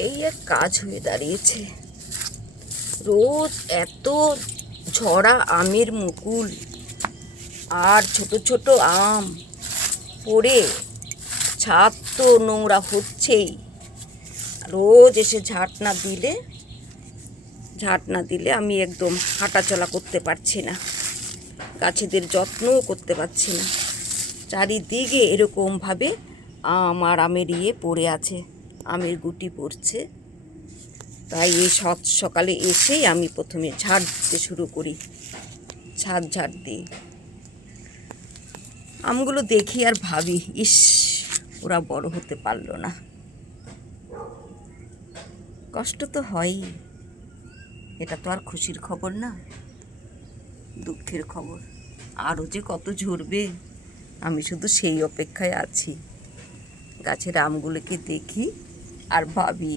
এই এক কাজ হয়ে দাঁড়িয়েছে। রোজ এত ঝরা আমের মুকুল আর ছোট ছোট আম পড়ে ছাদ তো নোংরা হচ্ছেই। রোজ এসে ঝাঁট না দিলে আমি একদম হাঁটাচলা করতে পারছি না, গাছেদের যত্নও করতে পারছি না। চারিদিকে এরকমভাবে আম আর আমের পড়ে আছে, আমের গুটি পড়ছে। তাই এই সকালে এসেই আমি প্রথমে ঝাড় দিতে শুরু করি। ঝাড় দিই, আমগুলো দেখি আর ভাবি, ইস, ওরা বড় হতে পারলো না। কষ্ট তো হয়ই, এটা তো আর খুশির খবর না, দুঃখের খবর। আরও যে কত ঝরবে আমি শুধু সেই অপেক্ষায় আছি। গাছের আমগুলোকে দেখি আর ভাবি